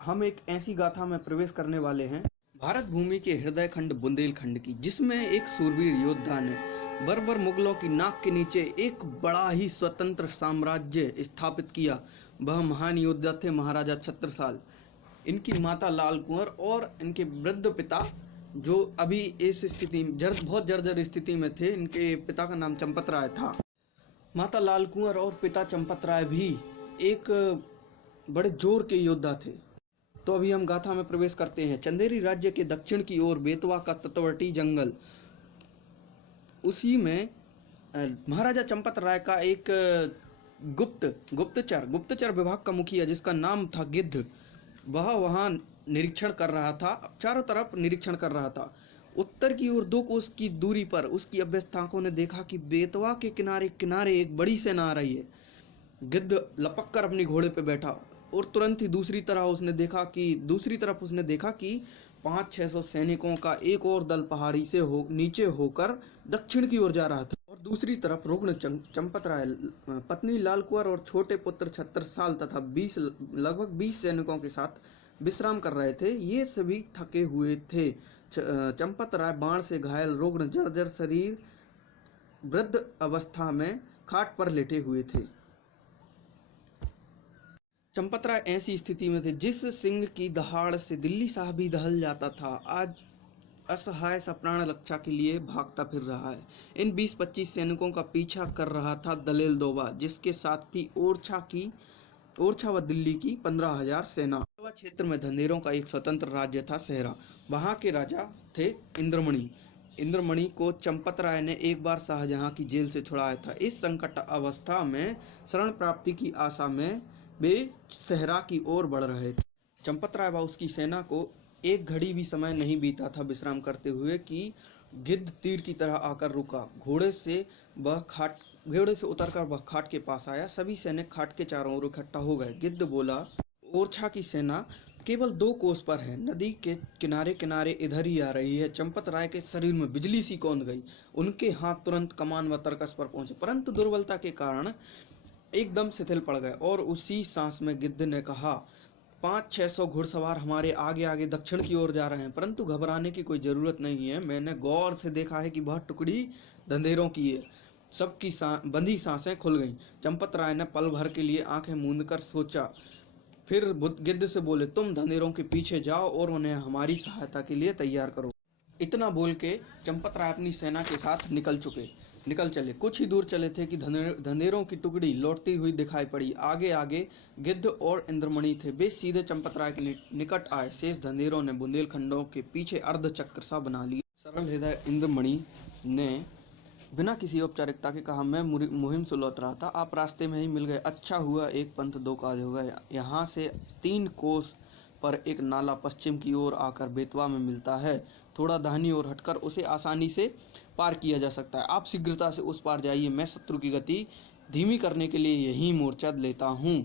हम एक ऐसी गाथा में प्रवेश करने वाले हैं भारत भूमि के हृदय खंड बुंदेलखंड की, जिसमें एक सूरवीर योद्धा ने बर्बर मुगलों की नाक के नीचे एक बड़ा ही स्वतंत्र साम्राज्य स्थापित किया। वह महान योद्धा थे महाराजा छत्रसाल। इनकी माता लाल कुंवर और इनके वृद्ध पिता, जो अभी इस स्थिति बहुत जर्जर स्थिति में थे, इनके पिता का नाम चंपत राय था। माता लाल कुंवर और पिता चंपत राय भी एक बड़े जोर के योद्धा थे। तो अभी हम गाथा में प्रवेश करते हैं। चंदेरी राज्य के दक्षिण की ओर बेतवा का तटवर्ती जंगल, उसी में महाराजा चंपत राय का एक गुप्तचर विभाग का मुखिया, जिसका नाम था गिद्ध, वह वहां निरीक्षण कर रहा था, चारों तरफ निरीक्षण कर रहा था। उत्तर की ओर 2 कोस की दूरी पर उसकी अभ्यस्त आंखों ने देखा कि बेतवा के किनारे किनारे एक बड़ी सेना आ रही है। गिद्ध लपक कर अपनी घोड़े पर बैठा और तुरंत ही दूसरी तरफ उसने देखा कि 500-600 सैनिकों का एक और दल पहाड़ी से नीचे होकर दक्षिण की ओर जा रहा था। और दूसरी तरफ रुग्ण चंपत राय, पत्नी लाल कुंवर और छोटे पुत्र छत्रसाल तथा लगभग 20 सैनिकों के साथ विश्राम कर रहे थे। ये सभी थके हुए थे। चंपत राय बाण से घायल, रुग्ण, जर्जर शरीर, वृद्ध अवस्था में खाट पर लेटे हुए थे। चंपत राय ऐसी स्थिति में थे जिस सिंह की दहाड़ से दिल्ली साहब भी दहल जाता था, आज असहाय सा प्राण रक्षा के लिए भागता फिर रहा है। इन 20-25 सैनिकों का पीछा कर रहा था दलेल दोबा, जिसके साथ थी ओरछा व दिल्ली की 15,000 सेना। क्षेत्र में धंधेरों का एक स्वतंत्र राज्य था सहरा। वहां के राजा थे इंद्रमणि को चंपत राय ने एक बार शाहजहां की जेल से छुड़ाया था। इस संकट अवस्था में शरण प्राप्ति की आशा में वे सहरा की ओर बढ़ रहे थे। चंपत राय व उसकी सेना को एक घड़ी भी समय नहीं बीता था विश्राम करते हुए कि गिद्ध तीर की तरह आकर रुका। घोड़े से उतरकर वह खाट के पास आया। सभी सैनिक खाट के चारों ओर इकट्ठा हो गए। गिद्ध बोला, ओरछा की सेना केवल 2 कोस पर है, नदी के किनारे किनारे इधर ही आ रही है। चंपत राय के शरीर में बिजली सी कौंध गई। उनके हाथ तुरंत कमान व तरकस पर पहुंचे, परंतु दुर्बलता के कारण एकदम शिथिल पड़ गए। और उसी सांस में गिद्ध ने कहा, 500-600 घुड़सवार हमारे आगे आगे दक्षिण की ओर जा रहे हैं, परंतु घबराने की कोई जरूरत नहीं है। मैंने गौर से देखा है कि वह टुकड़ी धंधेरों की है। सबकी बंधी सांसें खुल गईं। चंपत राय ने पल भर के लिए आंखें मूंद कर सोचा, फिर गिद्ध से बोले, तुम धंधेरों के पीछे जाओ और उन्हें हमारी सहायता के लिए तैयार करो। इतना बोल के चंपत राय अपनी सेना के साथ निकल चले। कुछ ही दूर चले थे कि धंधेरों की टुकड़ी लौटती हुई दिखाई पड़ी। आगे आगे गिद्ध और इंद्रमणि थे। वे सीधे चंपत राय के निकट आए। शेष धंधेरों ने बुंदेलखंडों के पीछे अर्धचक्र सा बना लिया। सरल हृदय इंद्रमणि ने बिना किसी औपचारिकता के कहा, मैं मुहिम से लौट रहा था, आप रास्ते में ही मिल गए। अच्छा हुआ, एक पंथ 2 काज हो गए। यहाँ से 3 कोस पर एक नाला पश्चिम की ओर आकर बेतवा में मिलता है। थोड़ा दाहिनी ओर हटकर उसे आसानी से पार किया जा सकता है। आप शीघ्रता से उस पार जाइए। मैं शत्रु की गति धीमी करने के लिए यही मोर्चा लेता हूँ।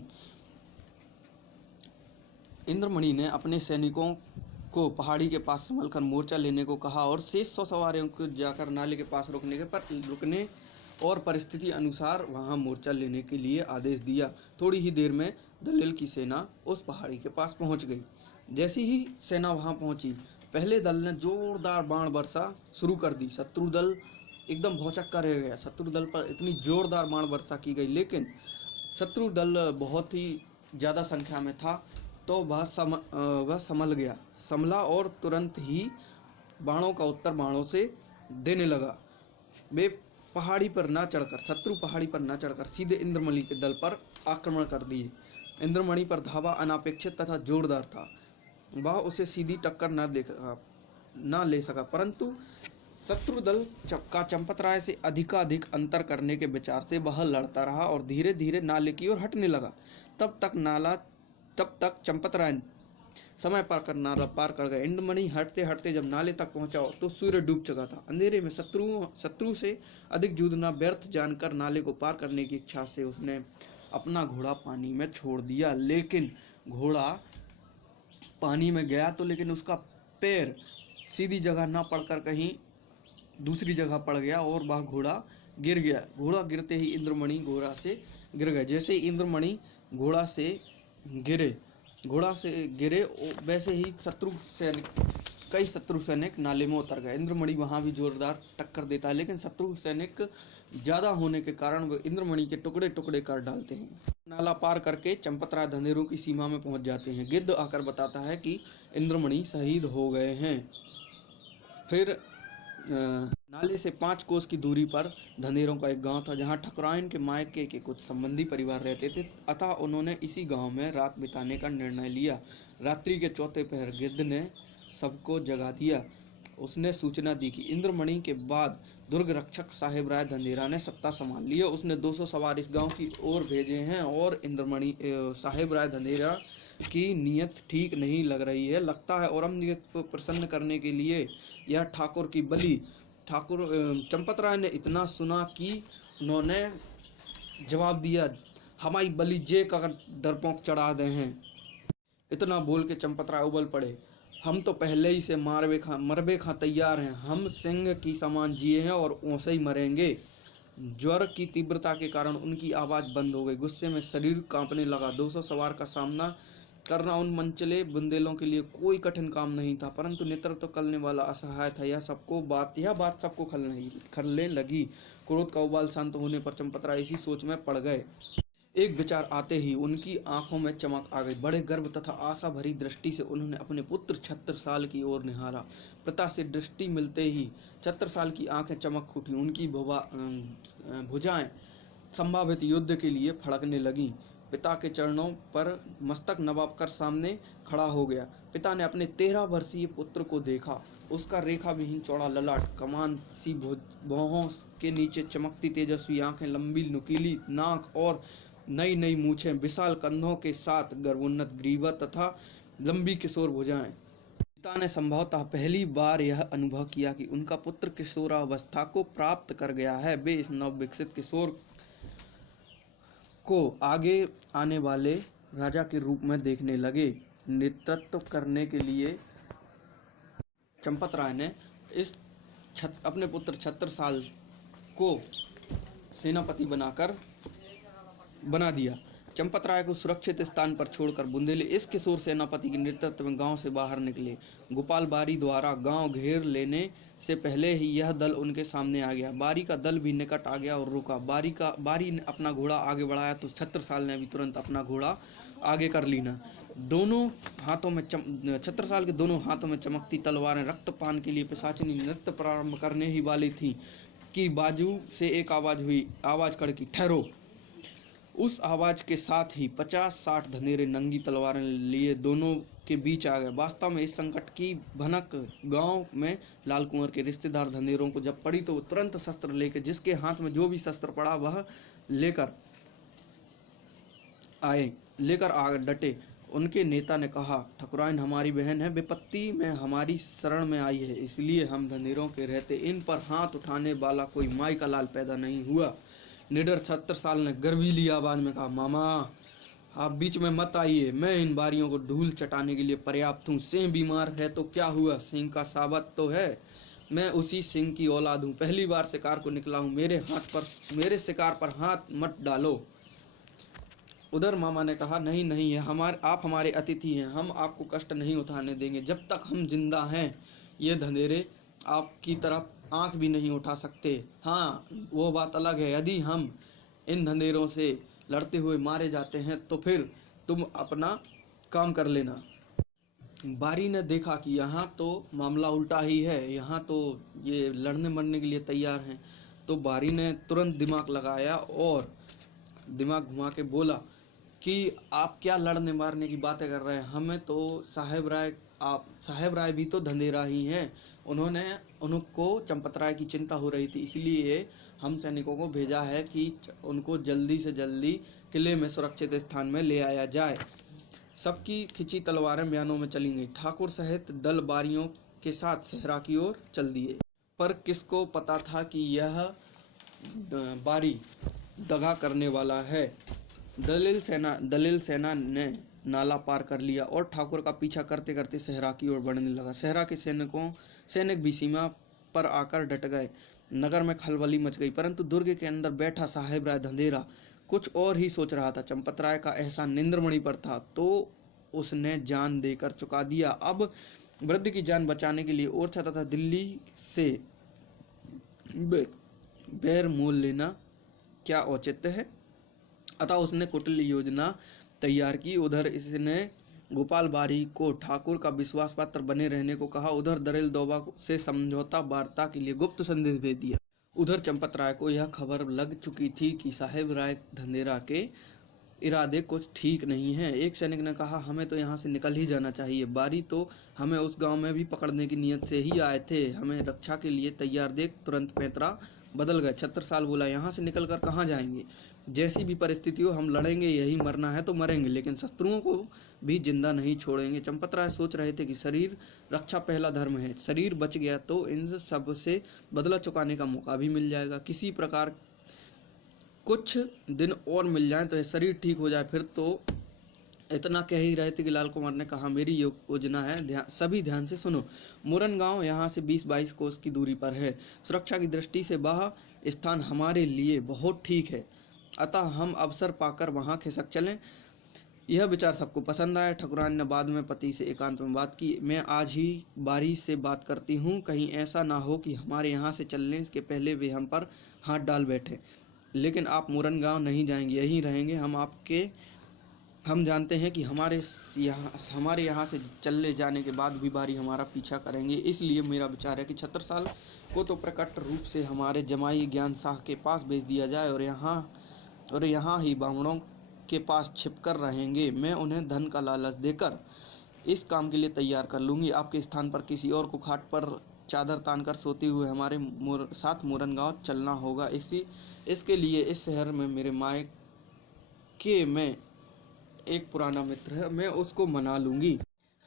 इंद्रमणि ने अपने सैनिकों को पहाड़ी के पास संभलकर मोर्चा लेने को कहा और शेष 100 सवारियों को जाकर नाले के पास रुकने और परिस्थिति अनुसार वहां मोर्चा लेने के लिए आदेश दिया। थोड़ी ही देर में दलेल की सेना उस पहाड़ी के पास पहुंच गई। जैसी ही सेना वहां पहुंची, पहले दल ने जोरदार बाण वर्षा शुरू कर दी। शत्रु दल एकदम भौचक्का रह गया। शत्रु दल पर इतनी जोरदार बाण वर्षा की गई, लेकिन शत्रु दल बहुत ही ज़्यादा संख्या में था, तो वह संभला और तुरंत ही बाणों का उत्तर बाणों से देने लगा। वे शत्रु पहाड़ी पर न चढ़कर सीधे इंद्रमणि के दल पर आक्रमण कर दिए। इंद्रमणि पर धावा अनापेक्षित तथा जोरदार था। वह उसे सीधी टक्कर न ले सका, परंतु शत्रु दल का चंपत राय से अधिकाधिक अंतर करने के विचार से वह लड़ता रहा और धीरे धीरे नाले की ओर हटने लगा। तब तक चंपत राय समय पार कर गए। इंद्रमणि हटते हटते जब नाले तक पहुंचा तो सूर्य डूब चुका था। अंधेरे में शत्रु से अधिक जूझना व्यर्थ जानकर नाले को पार करने की इच्छा से उसने अपना घोड़ा पानी में छोड़ दिया। लेकिन घोड़ा पानी में गया तो लेकिन उसका पैर सीधी जगह न पड़कर कहीं दूसरी जगह पड़ गया और वह घोड़ा गिर गया। घोड़ा गिरते ही इंद्रमणि घोड़ा से गिर गए। जैसे ही इंद्रमणि घोड़ा से गिरे घोड़ा से गिरे वैसे ही कई शत्रु सैनिक नाले में उतर गए। इंद्रमणि वहां भी जोरदार टक्कर देता है, लेकिन शत्रु सैनिक ज्यादा होने के कारण वो इंद्रमणि के टुकड़े टुकड़े कर डालते हैं। नाला पार करके चंपतराय धंधेरों की सीमा में पहुंच जाते हैं। गिद्ध आकर बताता है कि इंद्रमणि शहीद हो गए हैं। फिर नाले से 5 कोस की दूरी पर धंधेरों का एक गांव था, जहां ठकुराइन के मायके के कुछ संबंधी परिवार रहते थे, अतः उन्होंने इसी गांव में रात बिताने का निर्णय लिया। रात्रि के चौथे पहर गिद्ध ने सबको जगा दिया। उसने सूचना दी कि इंद्रमणि के बाद दुर्ग रक्षक साहेब राय धंधेरा ने सत्ता संभाल ली है। उसने 200 सवार इस गांव की ओर भेजे हैं और इंद्रमणि साहेब राय धंधेरा की नीयत ठीक नहीं लग रही है। लगता है औरंगजेब को प्रसन्न करने के लिए यह ठाकुर की बलि। ठाकुर चंपत राय ने इतना सुना कि उन्होंने जवाब दिया, हमारी बलि जे का डरपोक चढ़ा दे हैं। इतना बोल के चंपत राय उबल पड़े, हम तो पहले ही से मरबे खा तैयार हैं। हम सिंह की समान जिए हैं और वैसे ही मरेंगे। ज्वर की तीव्रता के कारण उनकी आवाज बंद हो गई। गुस्से में शरीर कांपने लगा। 200 सवार का सामना करना उन मनचले बुंदेलों के लिए कोई कठिन काम नहीं था, परंतु नेतृत्व करने वाला असहाय था। यह बात सबको खलने लगी। क्रोध का उबाल शांत होने पर चंपतराय इसी सोच में पड़ गए। एक विचार आते ही उनकी आंखों में चमक आ गई। बड़े गर्व तथा आशा भरी दृष्टि से उन्होंने अपने पुत्र छत्रसाल की ओर निहारा। पिता से दृष्टि मिलते ही छत्रसाल की आंखें चमक उठी। उनकी भुजाएं संभावित युद्ध के लिए फड़कने लगीं। पिता के चरणों पर मस्तक नवाब कर सामने खड़ा हो गया। पिता ने अपने 13 वर्षीय पुत्र को देखा। उसका रेखा विहीन चौड़ा ललाट, कमान सी भौहों के नीचे चमकती तेजस्वी आंखें, लंबी नुकीली नाक और नई नई मूछें, विशाल कंधों के साथ गर्वोन्नत ग्रीवा तथा लंबी किशोर भुजाएं। पिता ने संभवतः पहली बार यह अनुभव किया कि उनका पुत्र किशोरावस्था को प्राप्त कर गया है। वे इस नवविकसित किशोर को आगे आने वाले राजा के रूप में देखने लगे। नेतृत्व करने के लिए चंपत राय ने अपने पुत्र छत्रसाल को सेनापति बना दिया। चंपत राय को सुरक्षित स्थान पर छोड़कर बुंदेले इस किशोर सेनापति के नेतृत्व में गांव से बाहर निकले। गोपाल बारी द्वारा गांव घेर लेने से पहले ही यह दल उनके सामने आ गया। बारी का दल भी निकट आ गया और रुका। बारी ने अपना घोड़ा आगे बढ़ाया तो छत्रसाल ने भी तुरंत अपना घोड़ा आगे कर लीना। छत्रसाल के दोनों हाथों में चमकती तलवारें रक्तपान के लिए पिशाचिनी नृत्य प्रारंभ करने ही वाली थी कि बाजू से एक आवाज कड़की, ठहरो। उस आवाज के साथ ही 50-60 धनेरे नंगी तलवारें लिए दोनों के बीच आ गए। वास्तव में इस संकट की भनक गांव में लाल कुंवर के रिश्तेदार धनेरों को जब पड़ी तो वो तुरंत शस्त्र लेकर, जिसके हाथ में जो भी शस्त्र पड़ा वह लेकर आ डटे। उनके नेता ने कहा, ठकुराइन हमारी बहन है, विपत्ति में हमारी शरण में आई है, इसलिए हम धनेरों के रहते इन पर हाथ उठाने वाला कोई माई का लाल पैदा नहीं हुआ। निडर छत्रसाल ने गर्वीली आवाज में कहा, मामा आप बीच में मत आइए, मैं इन बारियों को धूल चटाने के लिए पर्याप्त हूँ। सिंह बीमार है तो क्या हुआ, सिंह का साबत तो है। मैं उसी सिंह की औलाद हूँ, पहली बार शिकार को निकला हूँ, मेरे शिकार पर हाथ मत डालो। उधर मामा ने कहा, नहीं नहीं, आप हमारे अतिथि हैं, हम आपको कष्ट नहीं उठाने देंगे। जब तक हम जिंदा हैं ये धंधेरे आपकी तरफ आंख भी नहीं उठा सकते। हाँ, वो बात अलग है, यदि हम इन धंधेरों से लड़ते हुए मारे जाते हैं तो फिर तुम अपना काम कर लेना। बारी ने देखा कि यहाँ तो मामला उल्टा ही है, यहाँ तो ये लड़ने मरने के लिए तैयार हैं। तो बारी ने तुरंत दिमाग लगाया और दिमाग घुमा के बोला कि आप क्या लड़ने मारने की बातें कर रहे हैं, हमें तो साहेब राय भी तो धंधेरा ही हैं। उनको चंपत राय की चिंता हो रही थी, इसलिए हम सैनिकों को भेजा है कि उनको जल्दी से जल्दी किले में सुरक्षित स्थान में ले आया जाए। सबकी खिंची तलवारें बयानों में चली गई। ठाकुर सहित दल बारियों के साथ सहरा की ओर चल दिए। पर किसको पता था कि यह बारी दगा करने वाला है। दलील सेना ने नाला पार कर लिया और ठाकुर का पीछा करते करते सहरा की ओर बढ़ने लगा। सहरा के सैनिक भी सीमा पर आकर डट गए। नगर में खलबली मच गई, परंतु दुर्ग के अंदर बैठा साहेब राय धंधेरा कुछ और ही सोच रहा था। चंपत राय का एहसान इंद्रमणि पर था तो उसने जान देकर चुका दिया। अब वृद्ध की जान बचाने के लिए ओरछा तथा दिल्ली से बैर मोल लेना क्या औचित्य है। अतः उसने कुटिल योजना तैयार की। उधर इसने गोपाल बारी को ठाकुर का विश्वास पात्र बने रहने को कहा, उधर दरेल दौबा से समझौता वार्ता के लिए गुप्त संदेश भेज दिया। उधर चंपत राय को यह खबर लग चुकी थी कि साहेब राय धंधेरा के इरादे कुछ ठीक नहीं है। एक सैनिक ने कहा, हमें तो यहाँ से निकल ही जाना चाहिए। बारी तो हमें उस गांव में भी पकड़ने की नियत से ही आए थे, हमें रक्षा के लिए तैयार देख तुरंत पैंतरा बदल गए। छत्रसाल बोला, यहाँ से निकलकर कहाँ जाएंगे? जैसी भी परिस्थिति हो हम लड़ेंगे, यही मरना है तो मरेंगे, लेकिन शत्रुओं को भी जिंदा नहीं छोड़ेंगे। चंपत राय सोच रहे थे कि शरीर रक्षा पहला धर्म है। शरीर बच गया तो इन सब से बदला चुकाने का मौका भी मिल जाएगा। किसी प्रकार कुछ दिन और मिल जाए तो यह शरीर ठीक हो जाए, फिर तो इतना कह ही रहे थे कि लाल कुमार ने कहा, मेरी योजना है, सभी ध्यान से सुनो। मुरन गांव यहाँ से 20-22 कोस की दूरी पर है। सुरक्षा की दृष्टि से वह स्थान हमारे लिए बहुत ठीक है, अतः हम अवसर पाकर वहां खिसक चलें। यह विचार सबको पसंद आया। ठकुराइन ने बाद में पति से एकांत में बात की, मैं आज ही बारी से बात करती हूँ, कहीं ऐसा ना हो कि हमारे यहाँ से चलने के पहले वे हम पर हाथ डाल बैठे। लेकिन आप मुरन गांव नहीं जाएंगे, यहीं रहेंगे। हम जानते हैं कि हमारे यहाँ से चले जाने के बाद भी बारी हमारा पीछा करेंगे, इसलिए मेरा विचार है कि छत्रसाल को तो प्रकट रूप से हमारे जमाई ज्ञान शाह के पास भेज दिया जाए और यहाँ ही बामणों के पास छिपकर रहेंगे। मैं उन्हें धन का लालच देकर इस काम के लिए तैयार कर लूँगी। आपके स्थान पर किसी और को खाट पर चादर तानकर सोते हुए हमारे साथ मुरन गांव चलना होगा। इसके लिए इस शहर में मेरे मायके में एक पुराना मित्र है, मैं उसको मना लूँगी।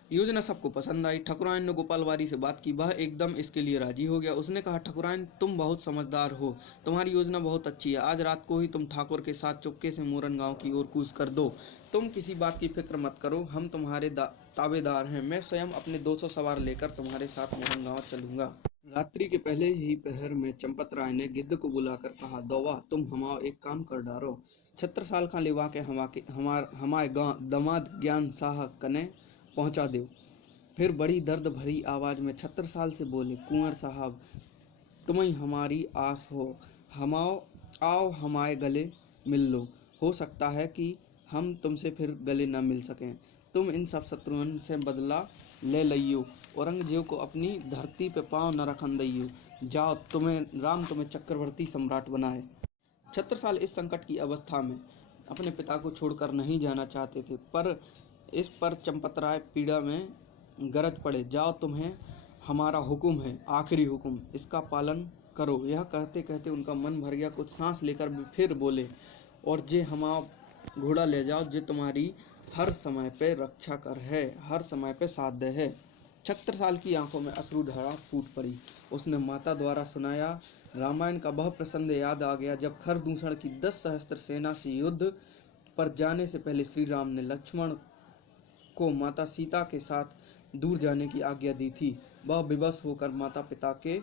योजना सबको पसंद आई। ठकुराइन ने गोपाल बारी से बात की, वह एकदम इसके लिए राजी हो गया। उसने कहा, ठकुराइन तुम बहुत समझदार हो, तुम्हारी योजना बहुत अच्छी है। आज रात को ही तुम ठाकुर के साथ चुपके से मोरन गांव की ओर कूच कर दो। तुम किसी बात की फिक्र मत करो, हम तुम्हारे ताबेदार हैं। मैं स्वयं अपने 200 सवार लेकर तुम्हारे साथ मोरन गांव चलूंगा। रात्रि के पहले ही पहर में चंपत राय ने गिद्ध को बुलाकर कहा, दौवा तुम हमारा एक काम कर डारो, छत्रसाल खां लेवा के हमारे दमाद ज्ञान शाह कने पहुंचा दो। फिर बड़ी दर्द भरी आवाज में छत्रसाल से बोले, कुंवर साहब तुम्हें हमारी आस हो, आओ हमारे गले मिल लो। हो सकता है कि हम तुमसे फिर गले न मिल सकें। तुम इन सब शत्रुओं से बदला ले लियो, औरंगजेब को अपनी धरती पे पांव न रखन दियो। जाओ, राम तुम्हें चक्रवर्ती सम्राट बनाए। छत्रसाल इस संकट की अवस्था में अपने पिता को छोड़कर नहीं जाना चाहते थे, पर इस पर चंपत राय पीड़ा में गरज पड़े, जाओ तुम्हें हमारा हुक्म है, आखिरी हुक्म, इसका पालन करो। यह कहते कहते उनका मन भर गया। कुछ सांस लेकर फिर बोले, और जे हमारा घोड़ा ले जाओ, जे तुम्हारी हर समय पे रक्षा कर है, हर समय पे साथ दे है। छत्रसाल की आंखों में अश्रुधारा फूट पड़ी। उसने माता द्वारा सुनाया रामायण का वह प्रसंग याद आ गया, जब खरदूषण की 10 सहस्त्र सेना से युद्ध पर जाने से पहले श्री राम ने लक्ष्मण को माता सीता के साथ दूर जाने की आज्ञा दी थी। वह विवश होकर माता पिता के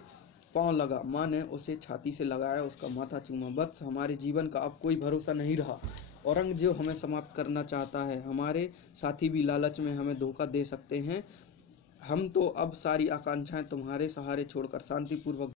पांव लगा। माँ ने उसे छाती से लगाया, उसका माथा चूमा। वत्स, हमारे जीवन का अब कोई भरोसा नहीं रहा। औरंगजेब हमें समाप्त करना चाहता है। हमारे साथी भी लालच में हमें धोखा दे सकते हैं। हम तो अब सारी आकांक्षाएं तुम्हारे सहारे छोड़कर शांतिपूर्वक